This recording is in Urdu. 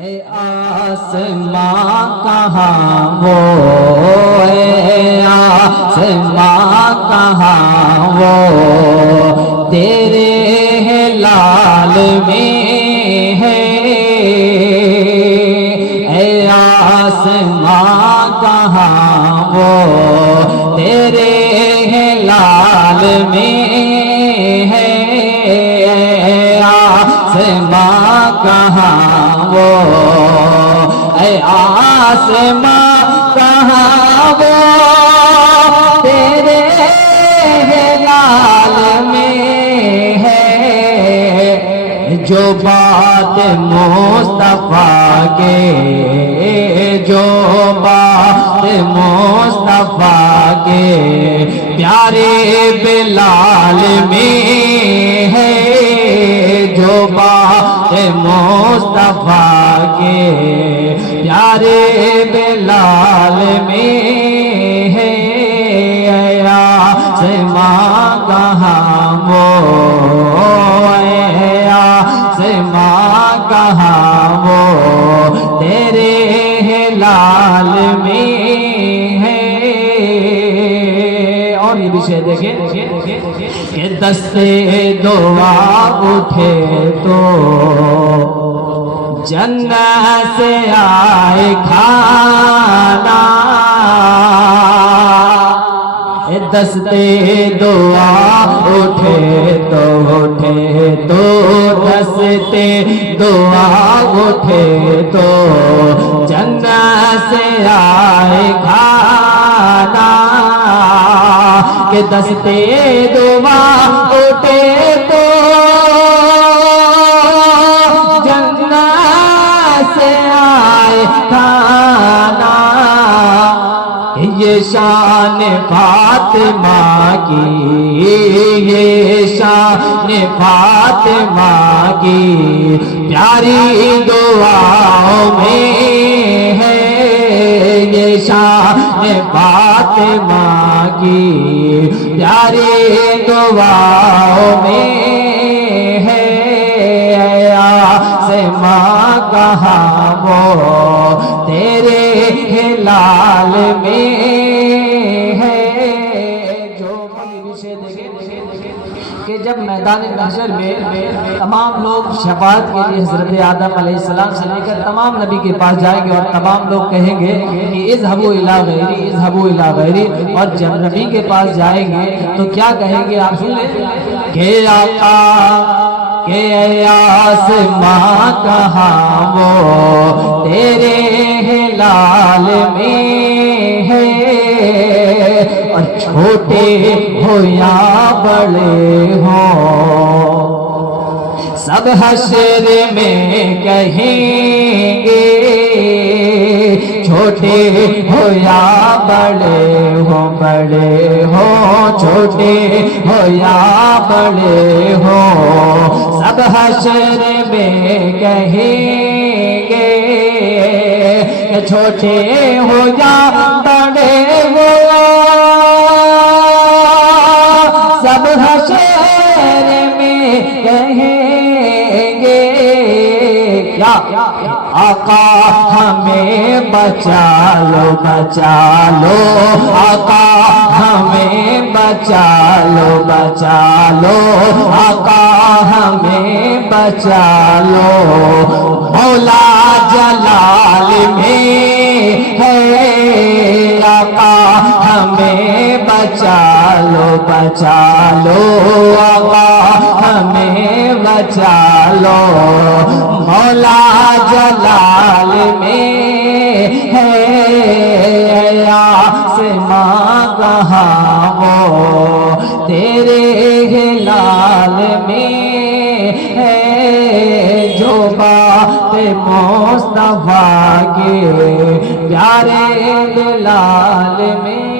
اے آسماں کہاں وہ، اے آسماں کہاں وہ، تیرے ہلال میں ہے۔ اے آسماں کہاں وہ، تیرے ہلال میں ہے۔ اے آسماں کہاں وہ، اے آسماں کہاں وہ، تیرے ہلال میں ہے۔ جو بات مصطفیٰ کے، جو بات مصطفیٰ کے پیارے بلال میں ہے۔ جو بات مصطفیٰ کے پیارے بلال میں ہے۔ اے آسماں کہاں وہ، اے آسماں کہاں وہ، تیرے ہلال میں ہے۔ اور یہ بھی شعر دیکھیں کہ دستے دعا اٹھے تو جنت سے آئے کھانا۔ دستے دعا اٹھے تو دستے دعا اٹھے تو جنت سے آئے کھانا۔ کہ دستے دعا اٹھے تو جنت سے آئے کھانا۔ یہ شان فاطمہ کی، یہ شان فاطمہ کی پیاری دعاؤں میں ہے۔ یہ شان فاطمہ کی پیاری دعاؤں میں ہے۔ اے آسماں کہاں وہ، تیرے ہلال میں ہے۔ جو کہ جب میدان محشر میں تمام لوگ شفاعت کے لیے حضرت آدم علیہ السلام سے لے کر تمام نبی کے پاس جائیں گے، اور تمام لوگ کہیں گے کہ اذهبوا الی غیری، اذهبوا الی غیری۔ اور جب نبی کے پاس جائیں گے تو کیا کہیں گے، آپ سن لیں کہ آقا کہ اے آسماں کہاں وہ، تیرے ہلال میں ہے۔ اور چھوٹے ہو یا بڑے ہوں سب حشر میں کہیں گے۔ چھوٹے ہو یا بڑے ہوں، بڑے ہوں چھوٹے ہو یا بڑے ہوں، سب حشر میں کہیں گے۔ چھوٹے ہو یا بڑے ہو، سب حشر میں کہیں گے۔ کیا آقا ہمیں بچا لو، بچا لو آقا ہمیں بچا لو، بچا لو آقا ہمیں بچا لو۔ مولا جلال میں ہے، آقا ہمیں بچا لو، بچا لو آقا ہمیں بچا لو۔ مولا جلال میں ہے، آسماں کہاں وہ، تیرے ہلال میں ہے۔ جو بات مصطفیٰ کے پیارے ہلال میں